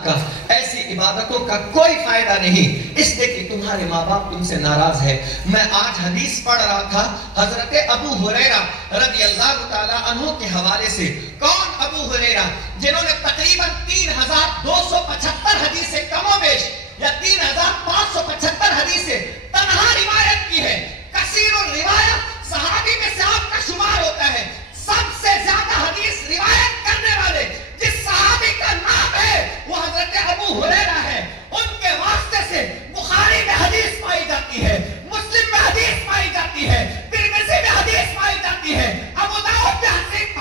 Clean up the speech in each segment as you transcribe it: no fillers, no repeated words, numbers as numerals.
عبادات کا، ایسی عبادتوں کا کوئی فائدہ نہیں، اس لیے کہ تمہارے ماں باپ تم سے ناراض ہے۔ میں آج حدیث پڑھ رہا تھا حضرت ابو ہریرہ رضی اللہ تعالیٰ عنہ کے حوالے سے۔ کون ابو ہریرہ؟ جنہوں نے تقریباً 3275 حدیثیں کم و بیش یا 3575 حدیثیں تنہا روایت کی ہے۔ کثیر الروایت صحابی میں سے آپ کا شمار ہوتا ہے۔ سب سے زیادہ حدیث روایت کرنے والے جس صحابی کا نام ہے وہ حضرت ابو ہریرہ ہے۔ ان کے واسطے سے بخاری میں حدیث پائی جاتی ہے، مسلم میں حدیث پائی جاتی ہے، ترمذی میں حدیث پائی جاتی ہے، ابو داؤد میں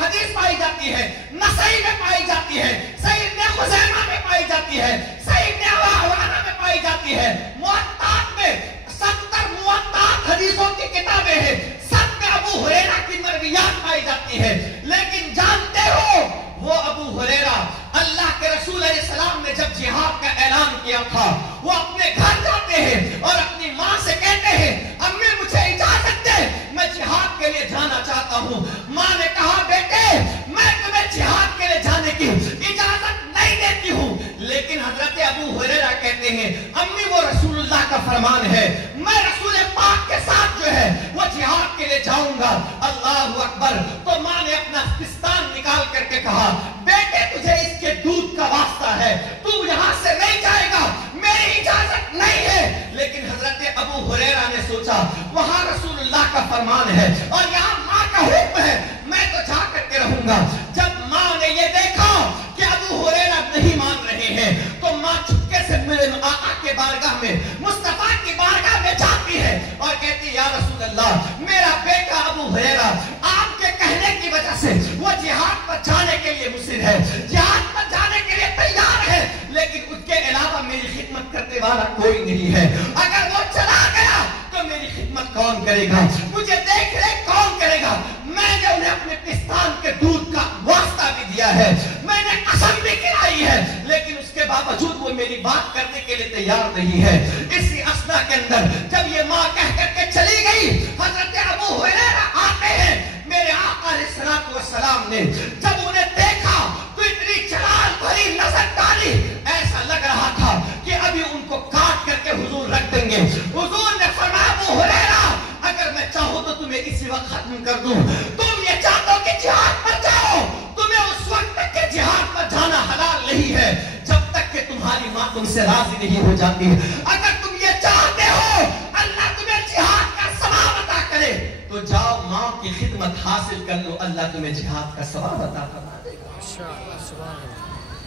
حدیث پائی جاتی ہے، نسائی میں پائی جاتی ہے، صحیح ابن خزیمہ میں پائی جاتی ہے، صحیح ابن حبان میں پائی جاتی ہے۔ موطئات میں 70 موطئات حدیثوں کی کتابیں ہیں، سب میں ابو ہریرہ کی مرویات پائی جاتی ہے۔ لیکن جانتے ہو وہ ابو ہریرہ اللہ کے رسول علیہ السلام نے جب جہاد کا اعلان کیا تھا، وہ اپنے گھر جاتے ہیں اور اپنی ماں سے کہتے ہیں امی مجھے اجازت دے، میں جہاد کے لیے جانا چاہتا ہوں۔ ماں نے کہا بیٹے میں تمہیں جہاد کے لیے جانے کی اجازت نہیں دیتی ہوں، لیکن حضرت ابو ہریرہ کہتے ہیں امی وہ رسول اللہ کا فرمان ہے، میں رسول پاک کے ساتھ جو ہے وہ جہاد کے لیے جاؤں گا۔ اللہ اکبر۔ تو ماں نے اپنا پستان نکال کر کے کہا بیٹے تجھے اس کے دودھ کا واسطہ ہے، تو یہاں سے نہیں جائے گا، میری اجازت نہیں ہے۔ لیکن حضرت ابو ہریرہ نے سوچا وہاں رسول اللہ کا فرمان ہے اور یہاں ماں کا حکم ہے، میں تو جا کر کے رہوں گا۔ جب ماں نے یہ دیکھا کہ ابو ہریرہ نہیں مان رہے ہیں تو ماں چپکے سے میرے آقا کے بارگاہ میں، مصطفیٰ کی بارگاہ میں جاتی ہے اور کہتی یا رسول اللہ میرا بیٹا ابو ہریرہ آپ کے کہنے کی وجہ سے وہ جہاد پر جانے کے لیے مصر ہے، جہاد پر جانے کے لیے تیار ہے، لیکن اس کے علاوہ میری خدمت کرنے والا کوئی نہیں ہے۔ اگر وہ چلا گیا تو میری خدمت کون کرے گا، مجھے دیکھ لے کون کرے گا؟ میں نے انہیں اپنے پستان کے دودھ کا واسطہ بھی دیا ہے، میں نے قسم بھی کھلائی ہے، لیکن اس کے باوجود وہ میری بات کرنے کے لیے تیار نہیں ہے۔ اسی اثنا کے اندر جب یہ ماں کہہ کر کے چلی گئی، حضرت ابو ہریرہ آتے ہیں، میرے آقا علیہ الصلوۃ والسلام نے جب انہیں دیکھا تو اتنی جلال بھری نظر ڈالی، ایسا لگ رہا تھا کہ ابھی ان کو کاٹ کر کے حضور رکھ دیں گے۔ حضور نے فرمایا ابو ہریرہ اگر میں چاہوں تو تمہیں اسی وقت ختم کر دوں، تم یہ چاہتے ہو کہ جہاد پر جاؤ، تمہیں اس وقت تک کہ جہاد پر جانا حلال نہیں ہے جب تک کہ تمہاری ماں تم سے راضی نہیں ہو جاتی۔ اگر تم یہ چاہتے ہو اللہ تمہیں جہاد کا ثواب عطا کرے تو جاؤ ماں کی خدمت حاصل کر لو، اللہ تمہیں جہاد کا ثواب عطا فرما دے گا۔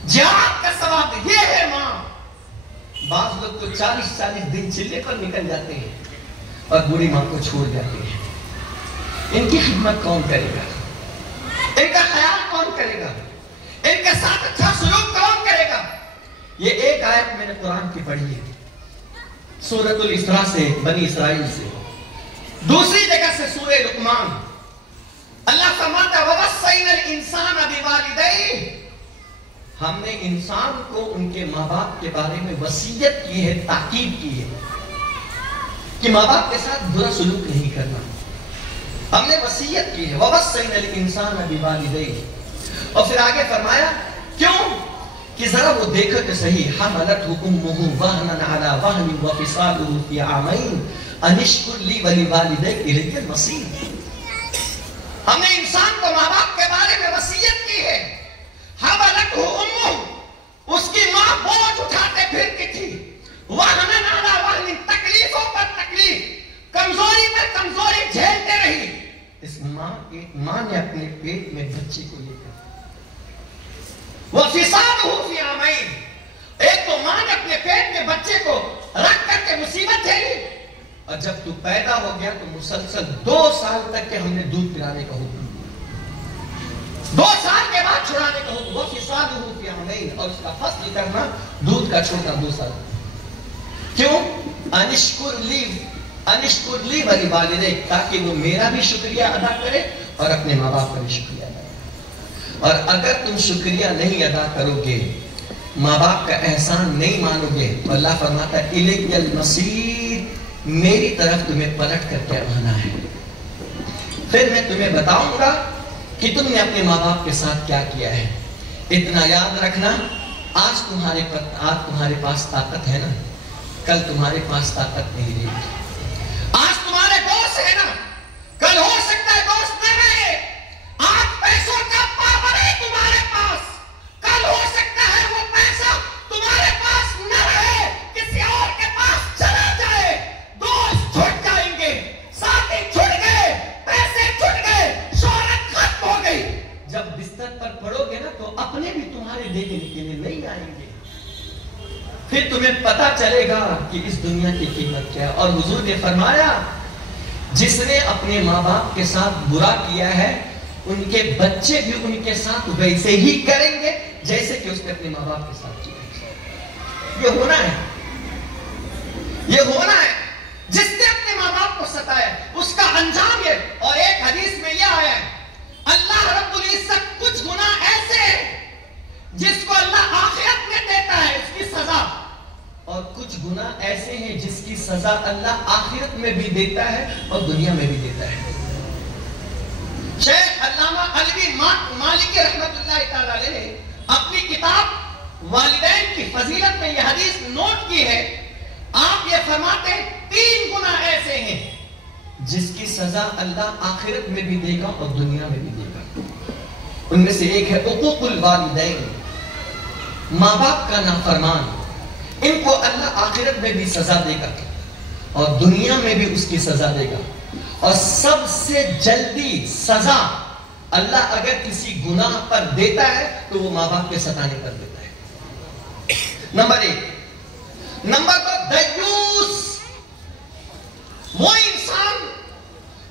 جہاد کا ثواب یہ ہے ماں۔ بعض لوگ تو 40 دن چلے پر نکل جاتے ہیں اور بوڑھی ماں کو چھوڑ جاتے ہیں، ان کی خدمت کون کرے گا، ان کا خیال کون کرے گا، ان کے ساتھ اچھا سلوک کون کرے گا؟ یہ ایک آیت میں نے قرآن کی پڑھی ہے سورۃ الاسراء سے، بنی اسرائیل سے، دوسری جگہ سے سورہ لقمان۔ اللہ فرماتا ہے وَوَصَّيْنَا الْإِنسَانَ بِوَالِدَيْهِ، ہم نے انسان کو ان کے ماں باپ کے بارے میں وصیت کی ہے، تاکید کی ہے کہ ماں باپ کے ساتھ برا سلوک نہیں کرنا، ہم نے وصیت کی ہے وَوَصَّيْنَا الْإِنسَانَ بِوَالِدَيْهِ۔ اور پھر آگے فرمایا کیوں کہ ذرا وہ دیکھو کہ صحیح حملتہ امہ وہنا علی وہن وفصالہ فی عامین ان اشکر لی ولوالدیک الیہ المصیر۔ ہم نے انسان کو ماں باپ کے بارے میں وصیت کی ہے۔ حملتہ امہ، اس کی ماں بوجھ اٹھاتے پھرتی تھی، وہنا علی وہن، تکلیفوں پر تکلیف، کمزوری پر کمزوری جھیلتے رہی۔ اس ماں نے اپنے پیٹ میں بچے کو لے کر وَفِصَالُهُ فِي عَامَيْنِ، ایک تو ماں نے اپنے پیٹ میں بچے کو رکھ کر کے مصیبت جھیلی، اور جب تو پیدا ہو گیا تو مسلسل 2 سال تک کے ہم نے دودھ پلانے کا حکم دیا، 2 سال کے بعد چھڑانے کا حکم، وَفِصَالُهُ فِي عَامَيْنِ، اور اس کا فصل کرنا دودھ کا چھوٹا 2 سال۔ کیوں؟ انشکر لی ولوالدیک، تاکہ وہ میرا بھی شکریہ ادا کرے اور اپنے ماں باپ کا بھی شکریہ ادا کرے۔ اور اگر تم شکریہ نہیں ادا کرو گے، ماں باپ کا احسان نہیں مانو گے، تو اللہ فرماتا ہے الیہ المصیر، میری طرف تمہیں پلٹ کر کے آنا ہے۔ پھر میں تمہیں بتاؤں گا کہ تم نے اپنے ماں باپ کے ساتھ کیا کیا ہے۔ اتنا یاد رکھنا آج تمہارے پاس طاقت ہے نا، کل تمہارے پاس طاقت نہیں رہے گی۔ آج تمہارے دوست ہے نا، کل ہو سکتا ہے دوست نہ رہے۔ آج پیسوں کا پاور ہے تمہارے پاس، کل ہو سکتا ہے وہ پیسہ تمہارے پاس نہ رہے، کسی اور کے پاس چلا جائے۔ دوست چھوٹ جائیں گے، ساتھی چھوٹ گئے، پیسے چھوٹ گئے، شہرت ختم ہو گئی۔ جب بستر پر پڑو گے نا تو اپنے بھی تمہارے دیکھنے کے لیے نہیں آئیں گے، پھر تمہیں پتا چلے گا کہ اس دنیا کی قیمت کیا ہے۔ اور حضور نے فرمایا جس نے اپنے ماں باپ کے ساتھ برا کیا ہے ان کے بچے بھی ان کے ساتھ ویسے ہی کریں گے جیسے کہ اس نے اپنے ماں باپ کے ساتھ کیا۔ یہ ہونا ہے، یہ ہونا ہے۔ جس نے اپنے ماں باپ کو ستایا اس کا انجام یہ۔ اور ایک حدیث میں یہ آیا ہے اللہ رب العزت کچھ گناہ ایسے ہیں جس کو اللہ آخرت میں دیتا ہے اس کی سزا، اور کچھ گناہ ایسے ہیں جس کی سزا اللہ آخرت میں بھی دیتا ہے اور دنیا میں بھی دیتا ہے۔ شیخ علامہ علوی مالکی رحمت اللہ تعالی علیہ نے اپنی کتاب والدین کی فضیلت میں یہ حدیث نوٹ کی ہے۔ آپ یہ فرماتے ہیں 3 گناہ ایسے ہیں جس کی سزا اللہ آخرت میں بھی دے گا اور دنیا میں بھی دے گا۔ ان میں سے ایک ہے عقوق الوالدین، ماں باپ کا نافرمان۔ ان کو اللہ آخرت میں بھی سزا دے گا اور دنیا میں بھی اس کی سزا دے گا۔ اور سب سے جلدی سزا اللہ اگر کسی گناہ پر دیتا ہے تو وہ ماں باپ کے ستانے پر دیتا ہے۔ نمبر 1۔ نمبر 2 دیوس، وہ انسان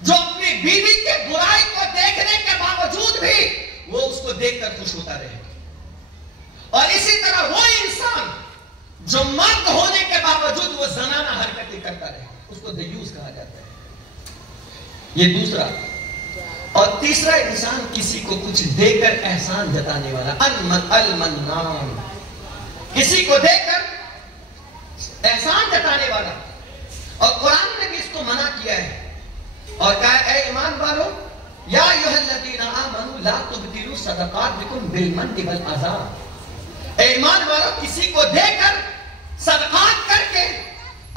جو اپنی بیوی کے برائی کو دیکھنے کے باوجود بھی وہ اس کو دیکھ کر خوش ہوتا رہے، اور اسی طرح وہ انسان جو مرد ہونے کے باوجود وہ زنانہ حرکتیں کرتا رہے، اس کو دیوس کہا جاتا ہے۔ یہ دوسرا۔ اور تیسرا انسان کسی کو کچھ دے کر احسان جتانے والا، المنان، کسی کو دے کر احسان جتانے والا۔ اور قرآن نے بھی اس کو منع کیا ہے اور کہا اے ایمان والو یا ایھا الذین آمنوا لا تبطلوا صدقاتکم بالمن والأذى، اے ایمان والو کسی کو دے کر صدقات کر کے،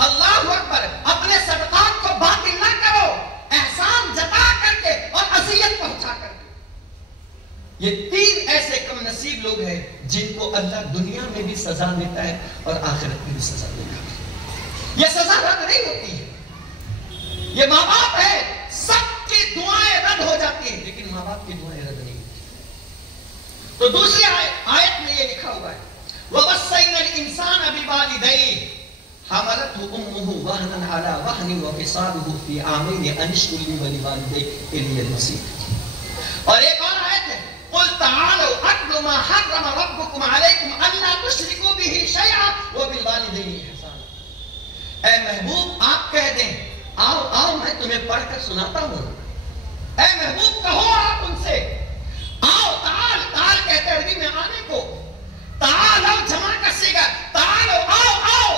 اللہ اکبر، اپنے صدقات کو باطل نہ کرو، احسان جتا کر کے اور اذیت پہنچا کر کے۔ یہ 3 ایسے کم نصیب لوگ ہیں جن کو اللہ دنیا میں بھی سزا دیتا ہے اور آخرت میں بھی سزا دیتا ہے۔ یہ سزا رد نہیں ہوتی ہے، یہ ماں باپ ہے، سب کی دعائیں رد ہو جاتی ہیں لیکن ماں باپ کی دعائیں رد نہیں ہوتی۔ تو دوسری آیت میں یہ لکھا ہوا ہے وَوَصَّيْنَا الْإِنسَانَ بِوَالِدَيْهِ حَمَلَتْهُ أُمُّهُ وَهْنًا عَلَى وَهْنٍ وَفِصَالُهُ فِي عَامَيْنِ أَنِ اشْكُرْ لِي وَلِوَالِدَيْكَ إِلَيَّ الْمَصِيرُ۔ اور ایک اور آیت ہے قُلْ تَعَالَوْا أَتْلُ مَا حَرَّمَ رَبُّكُمْ عَلَيْكُمْ أَلَّا تُشْرِكُوا بِهِ شَيْئًا وَبِالْوَالِدَيْنِ إِحْسَانًا۔ اے محبوب آپ کہہ دیں، آؤ میں تمہیں پڑھ کر سناتا ہوں۔ اے محبوب کہو آپ ان سے، آؤ، تعال کہتے ہیں عربی میں آنے کو، تعالو جمع کا صیغہ، تعالو آؤ،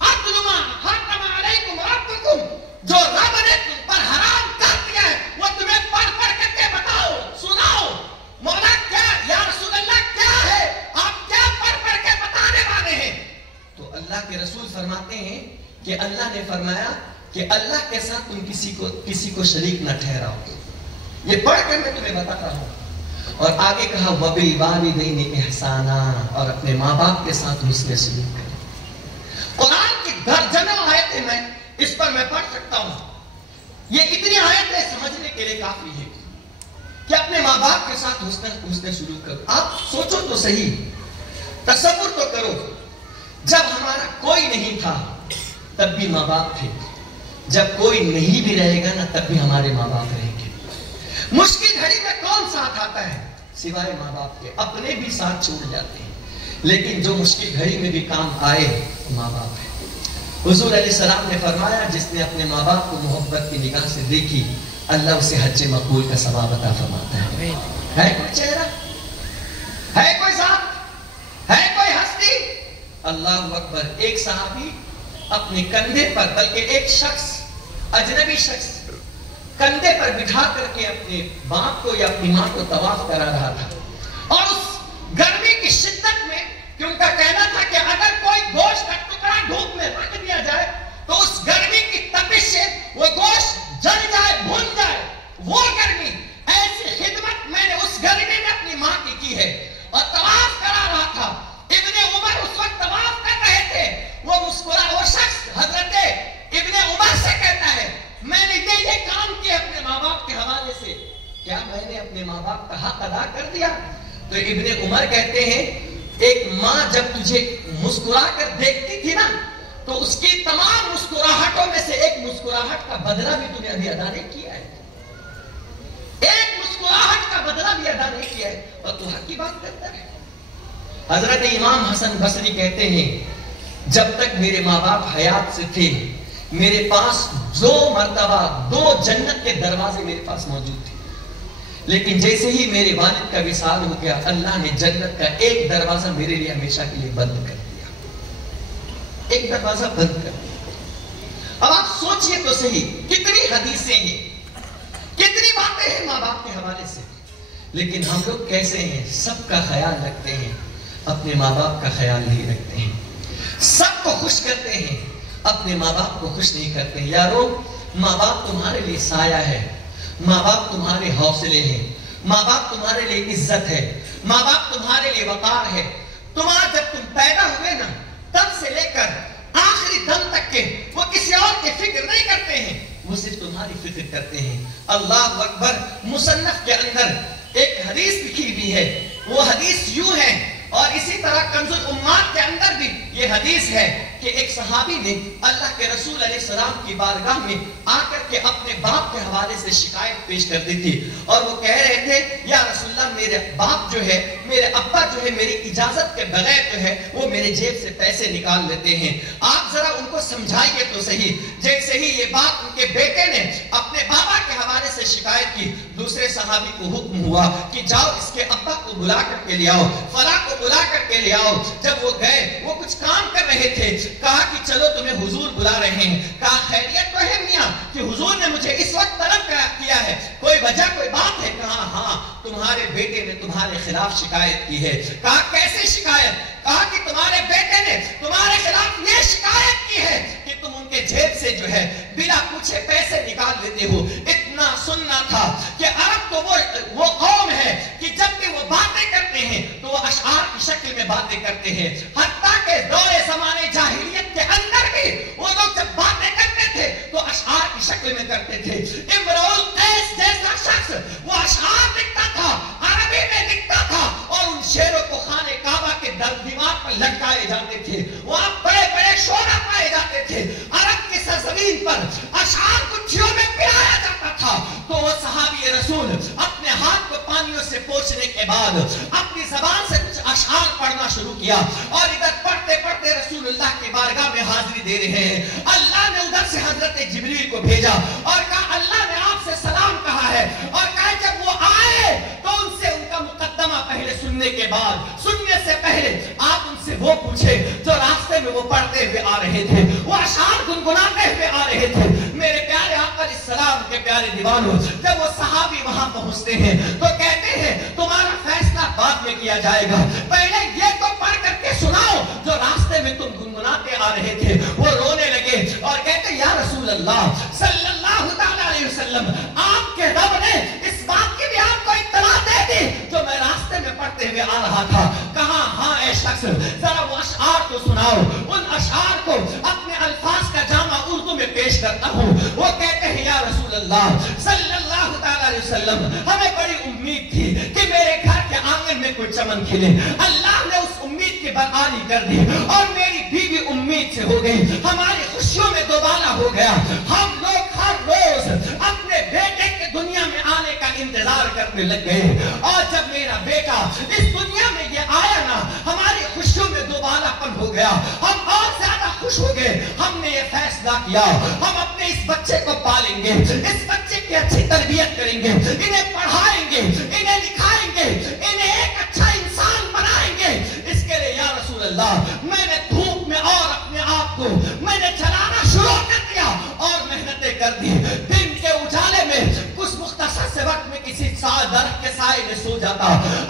اتلو ما حرم علیکم ربکم، جو رب نے تم پر حرام کر دیا ہے وہ تمہیں پڑھ کر کے بتاؤ، سناؤ۔ مولا کیا، یا رسول اللہ کیا ہے، آپ کیا پڑھ کے بتانے والے ہیں؟ تو اللہ کے رسول فرماتے ہیں کہ اللہ نے فرمایا کہ اللہ کے ساتھ تم کسی کو شریک نہ ٹھہراؤ۔ یہ پڑھ کر میں تمہیں بتا رہا ہوں۔ اور آگے کہا وَبِالْوَالِدَيْنِ إِحْسَانًا، اور اپنے ماں باپ کے ساتھ حسن سلوک کریں۔ قرآن کی درجنوں آیتیں میں اس پر میں پڑھ سکتا ہوں۔ یہ اتنی آیتیں سمجھنے کے لیے کافی ہے کہ اپنے ماں باپ کے ساتھ حسن سلوک کرو۔ آپ سوچو تو صحیح، تصور تو کرو، جب ہمارا کوئی نہیں تھا تب بھی ماں باپ تھے، جب کوئی نہیں بھی رہے گا نا تب بھی ہمارے ماں باپ رہیں گے۔ مشکل گھڑی میں کون ساتھ آتا ہے سوائے ماں باپ کے؟ اپنے بھی ساتھ چھوڑ جاتے ہیں، لیکن جو مشکل گھڑی میں بھی کام آئے ماں باپ ہے۔ حضور علیہ السلام نے فرمایا جس نے اپنے ماں باپ کو محبت کی نگاہ سے دیکھی اللہ اسے حج مقبول کا ثواب عطا فرماتا ہے۔ ہے کوئی چہرہ، ہے کوئی ذات، ہے کوئی ہستی؟ اللہ اکبر۔ ایک صحابی اپنے کندھے پر، بلکہ ایک شخص، اجنبی شخص کندھے پر بٹھا کر کے اپنے باپ کو یا اپنی ماں کو طواف کرا رہا تھا، اور اس گرمی کی شدت میں کہ ان کا کہنا تھا کہ اگر کوئی گوشت کا ٹکڑا دھوپ میں رکھ دیا جائے تو اس گرمی کی تپش سے وہ گوشت جل جائے، بھون جائے. وہ گرمی، ایسی خدمت میں نے اس گرمی میں اپنی ماں کی ہے. اور طواف کرا رہا تھا، ابن عمر اس وقت طواف کر رہے تھے. وہ مسکرا، وہ شخص حضرت ابن عمر سے کہتا ہے میں نے یہ کام کیا اپنے ماں باپ کے حوالے سے، کیا میں نے اپنے ماں باپ کا حق ادا کر دیا؟ تو ابن عمر کہتے ہیں ایک ماں جب تجھے مسکرا کر دیکھتی تھی نا تو اس کی تمام مسکراہٹوں میں سے ایک مسکراہٹ کا بدلہ بھی تم نے ابھی ادا نہیں کیا ہے. ایک مسکراہٹ کا بدلہ بھی ادا نہیں کیا ہے اور تو حق کی بات کرتا ہے. حضرت امام حسن بصری کہتے ہیں جب تک میرے ماں باپ حیات سے تھے میرے پاس 2 مرتبہ 2 جنت کے دروازے میرے پاس موجود تھے، لیکن جیسے ہی میرے والد کا وصال ہو گیا اللہ نے جنت کا ایک دروازہ میرے لیے ہمیشہ کے لیے بند کر دیا. ایک دروازہ بند کر دیا. اب آپ سوچئے تو صحیح کتنی حدیثیں ہیں، کتنی باتیں ہیں ماں باپ کے حوالے سے، لیکن ہم لوگ کیسے ہیں؟ سب کا خیال رکھتے ہیں، اپنے ماں باپ کا خیال نہیں رکھتے ہیں. سب کو خوش کرتے ہیں، اپنے ماں باپ کو خوش نہیں کرتے. یارو ماں باپ تمہارے لیے سایہ ہے، ماں باپ تمہارے حوصلے ہیں، ماں باپ تمہارے لیے عزت ہے، ماں باپ تمہارے لیے وقار ہے. تمہارا جب تم پیدا ہوئے نا تب سے لے کر آخری دم تک کے وہ کسی اور کی فکر نہیں کرتے ہیں، وہ صرف تمہاری فکر کرتے ہیں. اللہ اکبر. مصنف کے اندر ایک حدیث لکھی ہوئی ہے، وہ حدیث یوں ہے، اور اسی طرح کنز الامات کے اندر بھی یہ حدیث ہے کہ ایک صحابی نے اللہ کے رسول علیہ السلام کی بارگاہ میں آ کر کے اپنے باپ کے حوالے سے شکایت پیش کر دی تھی، اور وہ کہہ رہے تھے یا رسول اللہ میرے باپ جو ہے، میرے ابا جو ہے میری اجازت کے بغیر جو ہے وہ میرے جیب سے پیسے نکال لیتے ہیں، آپ ذرا ان کو سمجھائیے تو صحیح. جیسے ہی یہ بات ان کے بیٹے نے اپنے بابا کے حوالے سے شکایت کی، دوسرے صحابی کو حکم ہوا کہ جاؤ اس کے ابا کو بلا کر کے لے آؤ، فلاں کو بلا کر کے لے آؤ. جب وہ گئے وہ کچھ کام کر رہے تھے، کہا کہ چلو تمہیں حضور بلا رہے ہیں. کہا خیریت تو ہے میاں کہ حضور نے مجھے اس وقت طلب کیا ہے، کوئی وجہ کوئی بات ہے؟ کہا ہاں تمہارے بیٹے نے تمہارے خلاف شکایت کی ہے. کہا کیسے شکایت؟ کہا کہ تمہارے بیٹے نے تمہارے خلاف یہ شکایت کی ہے کہ تم ان کے جیب سے جو ہے بلا پوچھے پیسے نکال لیتے ہو. اتنا سننا تھا کہ عرب تو وہ قوم ہے کہ جب بھی وہ باتیں کرتے ہیں تو وہ اشعار کی شکل میں باتیں کرتے ہیں. حتیٰ کہ دور زمانے جاہلیت کے اندر بھی وہ لوگ جب باتیں کرتے تھے تو اشعار کی شکل میں کرتے تھے. امرؤ القیس جیسا شخص وہ اشعار لکھتا تھا، عربی میں لکھتا تھا، اور ان شعروں کو خانہ کعبہ کے دیوار پر لٹکائے جاتے تھے. وہاں بڑے بڑے شعراء پائے جاتے تھے. عرب کی سرزمین پر اشعار گٹھیوں میں پلایا جاتا تھا. تو وہ صحابی رسول اپنے ہاتھ کو پانیوں سے پوچھنے کے بعد اپنی زبان سے کچھ اشعار پڑھنا شروع کیا، اور ادھر پڑھتے پڑھتے رسول اللہ کی بارگاہ میں حاضری دے رہے ہیں. اللہ نے ادھر سے حضرت جبریل کو بھیجا اور کہا اللہ نے آپ سے سلام کہا ہے، اور کہا جب وہ آئے تو ان سے ان کا مقدمہ پہلے سننے کے بعد، سننے سے پہلے آپ ان سے وہ پوچھے جو راستے میں وہ پڑھتے ہوئے آ رہے تھے، وہ اشعار گنگناتے ہوئے آ رہے تھے. میرے پیارے آقا علیہ السلام کے پیارے دیوانوں، جب وہ صحابی وہاں پہنچتے ہیں تو کہتے ہیں تمہارا فیصلہ بعد میں کیا جائے گا، پہلے یہ تو پڑھ کر کے سناؤ جو راستے میں تم گنگناتے آ رہے تھے. وہ رونے لگے اور کہتے یا رسول اللہ صلی اللہ تعالی علیہ وسلم، آپ کے رب نے اس بات کی بھی آپ کو اطلاع دے دی جو میں راستے میں پڑھتے ہوئے آ رہا تھا. کہا ہاں اے شخص ذرا وہ اشعار کو سناؤ. ان اشعار کو اپنے الفاظ کا جامع اردو میں پیش کرتا ہوں. وہ کہتے ہیں یا رسول اللہ صلی اللہ تعالی علیہ وسلم، ہمیں بڑی امید تھی کہ میرے گھر کے آنگن میں کوئی چمن کھلے، اللہ نے اس امید کی برآری کر دی اور میری بیوی امید سے ہو گئی، ہماری خوشیوں میں دوبالا ہو گیا. ہم لوگ ہر روز اپنے بیٹے کے دنیا میں آنے کا انتظار کرنے لگ گئے، اور جب میرا بیٹا اس دنیا میں یہ آیا نا ہماری خوشیوں میں دوبالا پن ہو گیا، ہم اور زیادہ خوش ہو گئے. ہم نے یہ فیصلہ کیا ہم اپنے اس بچے کو پالیں گے، اس بچے کی اچھی تربیت کریں گے، انہیں پڑھائیں گے، انہیں لکھائیں گے، انہیں ایک اچھا انسان بنائیں گے. اس کے لیے یا رسول اللہ میں نے دھوپ میں اور اپنے آپ کو میں نے چلانا شروع کر دیا اور محنتیں کر دی. دن کے اجالے میں کچھ مختصر سے وقت میں کسی صاحب درخت کے سائے میں سو جاتا.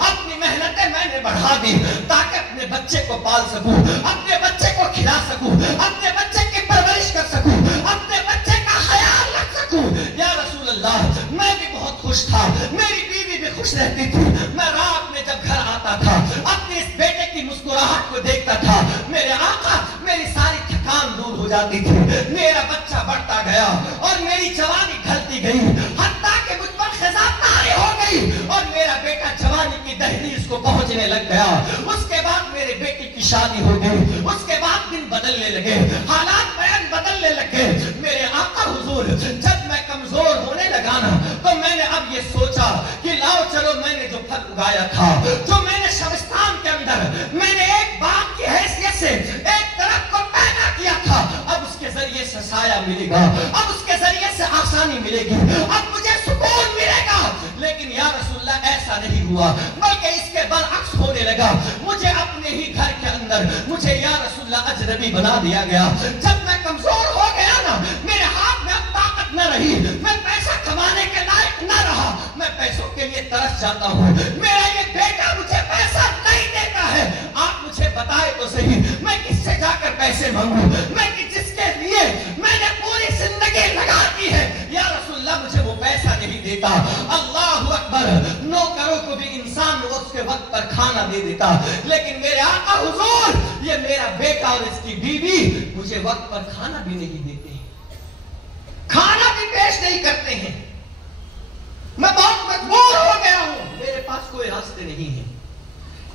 اپنی محنتیں میں نے بڑھا دی تاکہ اپنے بچے کو پال سکوں, اپنے بچے کو کھلا سکوں, اپنے بچے کی پرورش کر سکوں, اپنے بچے کا خیال رکھ سکوں. یا رسول اللہ, میں بھی بہت خوش تھا, میری بیوی بھی خوش رہتی تھی. میں رات میں جب گھر آتا تھا اپنے اس بیٹے کی مسکراہٹ کو دیکھتا تھا, میرے آقا میری ساری تھکان دور ہو جاتی تھی. میرا بچہ بڑھتا گیا اور میری جوانی ڈھلتی گئی, حتیٰ کہ مجھ پر خزاں طاری ہو گئی اور میرا بیٹا جوانی کی دہلیز کو پہنچنے لگ گیا. اس کے بعد میرے بیٹے کی شادی ہو گئی, اس کے بعد دن بدلنے لگے, حالات بیان بدلنے لگے. میرے آقا حضور جب میں کمزور ہونے لگا نا تو میں نے اب یہ سوچا کہ لاؤ چلو, میں نے جو پھل اگایا تھا, جو میں نے شبستان کے اندر میں نے ایک باغ کی حیثیت سے ایک درخت کو پیدا کیا تھا, اب اس کے ذریعے سے سایہ ملے گا, اب اس کے ذریعے سے آسانی ملے گی, اب مجھے سکون ملے گا. لیکن یا رسول اللہ ایسا نہیں ہوا, بلکہ اس کے برعکس ہونے لگا. مجھے اپنے ہی گھر کے اندر مجھے یا رسول اللہ اجنبی بنا دیا گیا. جب میں کمزور ہو گیا نا, میرے ہاتھ میں اب طاقت نہ رہی, میں پیسہ کمانے کے لائق نہ رہا, میں پیسوں کے لیے ترس جاتا ہوں. میرا یہ بیٹا مجھے پیسہ نہیں دیتا ہے, آپ مجھے بتائے تو صحیح میں کس سے جا کر پیسے مانگوں, میں جس کے لیے میں نے پوری زندگی لگا دی ہے, یا رسول اللہ مجھے وہ پیسہ نہیں دیتا. اللہ اکبر, نوکروں کو بھی انسان اس کے وقت پر کھانا دے دیتا, لیکن میرے آقا حضور یہ میرا بیٹا اور اس کی بیوی مجھے وقت پر کھانا بھی نہیں دیتے, کھانا بھی پیش نہیں کرتے ہیں. میں بہت مجبور ہو گیا ہوں, میرے پاس کوئی راستے نہیں ہے.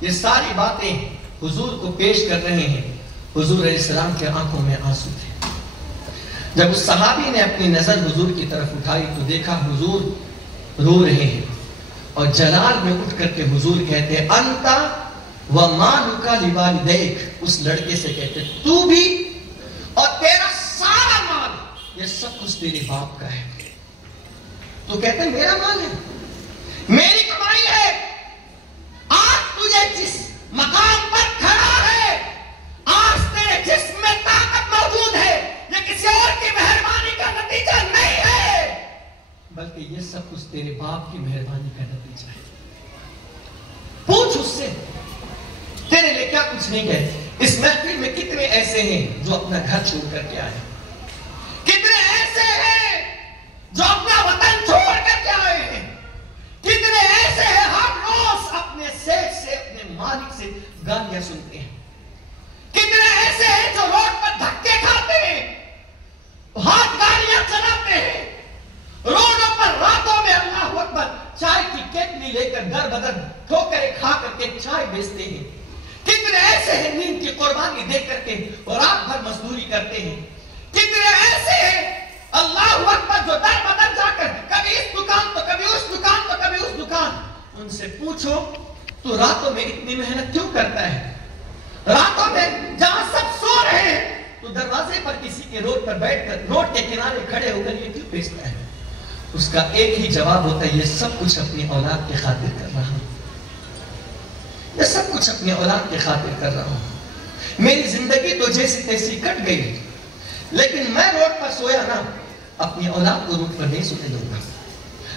یہ ساری باتیں حضور کو پیش کر رہے ہیں. حضور علیہ السلام کے آنکھوں میں آنسو تھے. جب اس صحابی نے اپنی نظر حضور کی طرف اٹھائی تو دیکھا حضور رو رہے ہیں, اور جلال میں اٹھ کر کے حضور کہتے ہیں انتا ومالک لوالدیک, اس لڑکے سے کہتے تو بھی اور تیرا سارا مال یہ سب کچھ تیرے باپ کا ہے. تو کہتے ہیں میرا مال ہے, میری کمائی ہے. آج تجھے جس مقام پر کھڑا ہے, آج تیرے جسم میں طاقت موجود ہے, یہ کسی اور کی مہربانی کا نتیجہ نہیں ہے, بلکہ یہ سب کچھ تیرے باپ کی مہربانی کا نتیجہ ہے. پوچھ اس سے تیرے لیے کیا کچھ نہیں کہتے. اس محفل میں کتنے ایسے ہیں جو اپنا گھر چھوڑ کر کے آئے, کتنے ایسے ہیں جو اپنا وطن چھوڑ کر کے آئے ہیں, کتنے ایسے ہیں ہر روز اپنے سیٹ سے اپنے مالک سے گالیاں سنتے ہیں, کتنے ایسے ہیں جو روڈ پر دھکے کھاتے ہیں, ہاتھ گاڑیاں چلاتے ہیں, روڈوں پر راتوں میں اللہ اکبر چائے کی کیٹلی لے کر در بدر ٹھوکریں کھا کر کے چائے بیچتے ہیں. کتنے ایسے ہیں نیند کی قربانی دے کر کے رات بھر مزدوری کرتے ہیں. کتنے ایسے ہیں اللہ اکبر جو در بدر جا کر کبھی اس دکان تو کبھی اس دکان تو کبھی اس دکان. ان سے پوچھو تو راتوں میں اتنی محنت کیوں کرتا ہے, راتوں میں جہاں سب سو رہے ہیں تو دروازے پر کسی کے روڈ پر بیٹھ کر روڈ کے کنارے کھڑے ہو کر یہ کیوں بیچتا ہے. اس کا ایک ہی جواب ہوتا ہے, یہ سب کچھ اپنی اولاد کی خاطر کر رہا ہوں, یہ سب کچھ اپنی اولاد کی خاطر کر رہا ہوں. میری زندگی تو جیسی تیسی کٹ گئی, لیکن میں روڈ پر سویا نا, اپنی اولاد کو روڈ پر نہیں سونے دوں گا.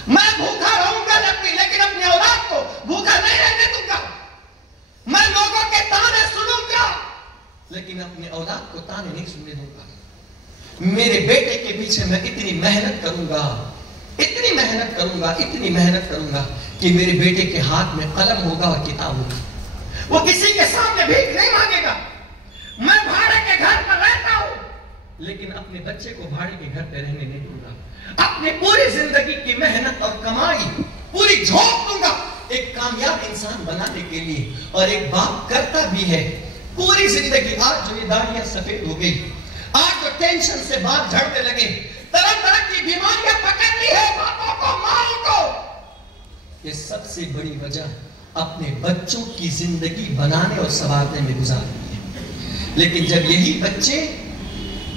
میں بھوکا رہوں گا لیکن اپنی اولاد کو بھوکا نہیں رہنے دوں گا. میں لوگوں کے تانے سنوں گا لیکن اپنے اولاد کو تانے نہیں سننے دوں گا. میرے بیٹے کے پیچھے میں اتنی محنت کروں گا, اتنی محنت کروں گا, اتنی محنت کروں گا کہ میرے بیٹے کے ہاتھ میں قلم ہوگا اور کتاب ہوگی. وہ کسی کے سامنے بھیک نہیں مانگے گا. میں بھاڑے کے گھر پر رہتا ہوں لیکن اپنے بچے کو بھاڑے کے گھر پہ رہنے نہیں دوں گا. اپنی پوری زندگی کی محنت اور کمائی پوری جھونک دوں گا ایک کامیاب انسان بنانے کے لیے. اور ایک باپ کرتا بھی ہے پوری زندگی. آج جو یہ داڑیاں سفید ہو گئی, آج جو ٹینشن سے بال جھڑنے لگے, طرح طرح کی بیماریاں پکڑ لی ہے باپوں کو, ماں کو, یہ سب سے بڑی وجہ اپنے بچوں کی زندگی بنانے اور سنوارنے میں گزارتی ہے. لیکن جب یہی بچے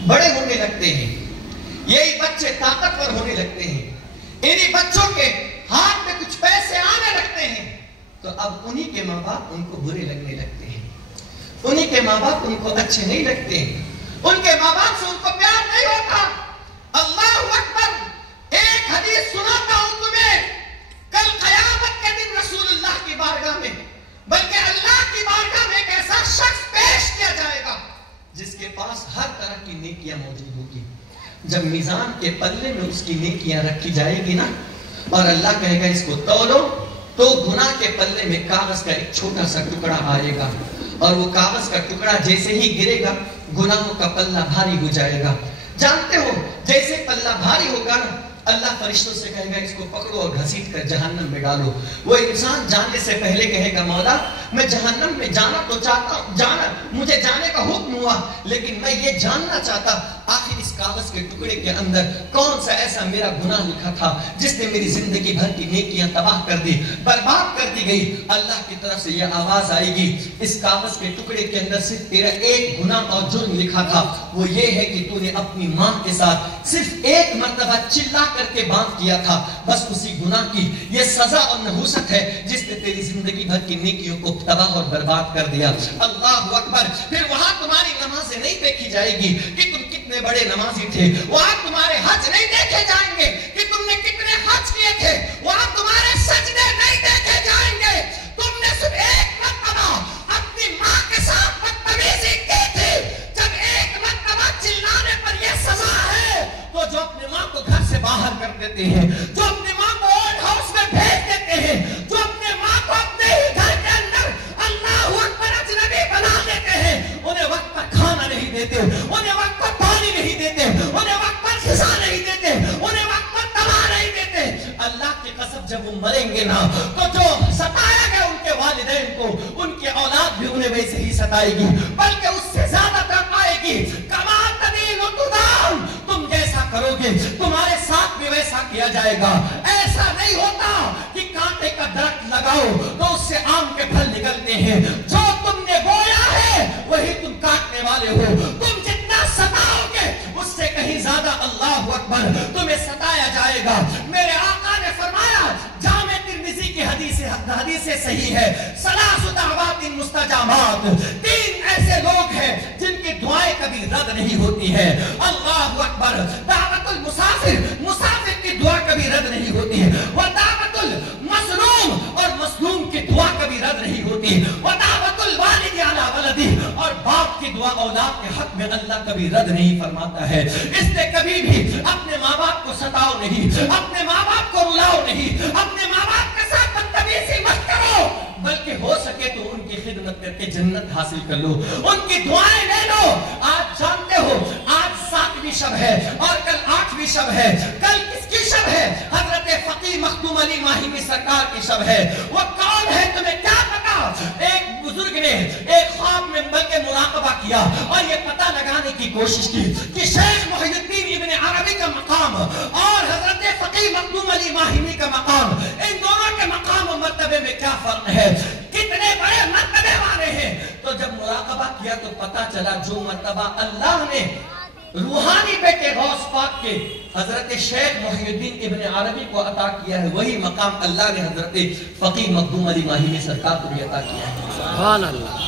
بڑے ہونے لگتے ہیں, یہی بچے طاقتور ہونے لگتے ہیں, انہی بچوں کے ہاتھ میں کچھ پیسے آنے لگتے ہیں, تو اب انہی کے ماں باپ ان کو برے لگنے لگتے ہیں, انہی کے ماں باپ ان کو اچھے نہیں لگتے ہیں, ان کے ماں باپ سے ان کو پیار نہیں ہوتا. اللہ اکبر, ایک حدیث سناتا ہوں تمہیں, کل قیامت کی نیکیاں موجود ہوگی. جب میزان کے پلے میں اس کی نیکیاں رکھی جائے گی نا اور اللہ کہے گا اس کو تولو, تو گناہ کے پلے میں کاغذ کا ایک چھوٹا سا ٹکڑا آئے گا اور وہ کاغذ کا ٹکڑا جیسے ہی گرے گا گناہوں کا پلہ بھاری ہو جائے گا. جانتے ہو جیسے پلہ بھاری ہوگا نا اللہ فرشتوں سے کہے گا اس کو پکڑو اور گھسیٹ کر جہنم میں ڈالو. وہ انسان جانے سے پہلے کہے گا مولا میں جہنم میں جانا تو چاہتا ہوں, مجھے جانے کا حکم ہوا, لیکن میں یہ جاننا چاہتا آخر اس کاغذ کے ٹکڑے کے اندر کون سا ایسا میرا گناہ لکھا تھا جس نے میری زندگی بھر کی نیکیاں تباہ کر دی, برباد کر دی گئی. اللہ کی طرف سے یہ آواز آئے گی اس کاغذ کے ٹکڑے کے اندر صرف تیرا ایک گناہ اور جرم لکھا تھا, وہ یہ ہے کہ تو نے اپنی ماں کے ساتھ صرف ایک مرتبہ چلا کر کے بات کیا تھا, بس اسی گناہ کی یہ سزا اور نحوست ہے جس نے تیری زندگی بھر کی نیکیوں کو تباہ اور برباد کر دیا. اللہ اکبر. پھر وہاں تمہاری نمازیں نہیں دیکھی جائے گی کہ تم کتنے بڑے نمازی تھے, وہاں تمہارے حج نہیں دیکھے جائیں گے کہ تم نے کتنے حج کیے تھے, وہاں تمہارے سجدے نہیں دیکھے جائیں گے, تم نے صرف ایک مرتبہ اپنی ماں کے ساتھ بدتمیزی کی تھی. جب ایک مرتبہ چلانے پر یہ سزا ہے تو جو اپنی ماں کو گھر سے باہر کر دیتے ہیں, جو اپنی ماں کو اولڈ ہاؤس میں بھیج دیتے ہیں, جو اپنے ماں کو اپنے ہی گھر کے اندر اللہ اکبر اجنبی بنا دیتے ہیں, انہیں وقت پر کھانا نہیں دیتے, انہیں وقت پر پانی نہیں دیتے, انہیں وقت پر غذا نہیں دیتے, انہیں وقت پر دوا نہیں دیتے. اللہ کی قسم جب وہ مریں گے نا تو جو ستایا گیا ان کے والدین کو ان کی اولاد بھی انہیں ویسے ہی ستائے گی, بلکہ اس سے زیادہ تڑپائے گی. کما تدین و تدان, تم جیسا کرو گے تمہارے ساتھ بھی ویسا کیا جائے گا. ایسا نہیں ہوتا کہ کانٹے کا درخت لگاؤ تو اس سے آم کے پھل نکلتے ہیں, جو تم نے بویا ہے وہی تم کاٹنے والے ہو. تم جتنا ستاؤ گے اس سے کہیں زیادہ اللہ اکبر تمہیں ستایا جائے گا. میرے آقا نے فرمایا جامع ترمذی کی حدیث صحیح ہے, ثلاث دعوات مستجابات, تین ایسے لوگ ہیں جن کی دعائیں کبھی رد نہیں ہوتی ہے. اللہ اکبر. دعوت المسافر, مسافر کی دعا کبھی رد نہیں ہوتی ہے. ودعوت المظلوم, اور مظلوم کی دعا کبھی رد نہیں ہوتی. ودعوت الوالد علی ولدی, اور باپ کی دعا اولاد کے حق میں اللہ کبھی رد نہیں فرماتا ہے. اس نے کبھی بھی اپنے ماں باپ کو ستاؤ نہیں, اپنے ماں باپ کو رلاؤ نہیں, اپنے ماں باپ کے ساتھ بدتمیزی مت کرو, بلکہ ہو سکے تو ان کی خدمت کر کے جنت حاصل کر لو, ان کی دعائیں لے لو. آج جانتے ہو آج 7ویں شب ہے اور کل 8ویں شب ہے. کل کس کی شب ہے؟ حضرت فقی مخدوم علی ماہمی سرکار کی شب ہے. وہ کون ہے تمہیں کیا پتا؟ ایک بزرگ نے ایک خواب میں بلکہ مراقبہ کیا اور یہ پتہ لگانے کی کوشش کی کہ شیخ محی الدین ابن عربی کا مقام اور حضرت فقی مخدوم علی ماہمی کا مقام, ان دونوں کے مقام و مرتبے میں کیا فرق ہے, کتنے بڑے مرتبے والے ہیں. تو جب مراقبہ کیا تو پتا چلا جو مرتبہ اللہ نے روحانی بیٹے غوث پاک کے حضرت شیخ محی الدین ابن عربی کو عطا کیا ہے, وہی مقام اللہ نے حضرت فقی مخدوم علی ماہمی سرکار کو بھی عطا کیا ہے. سبحان اللہ.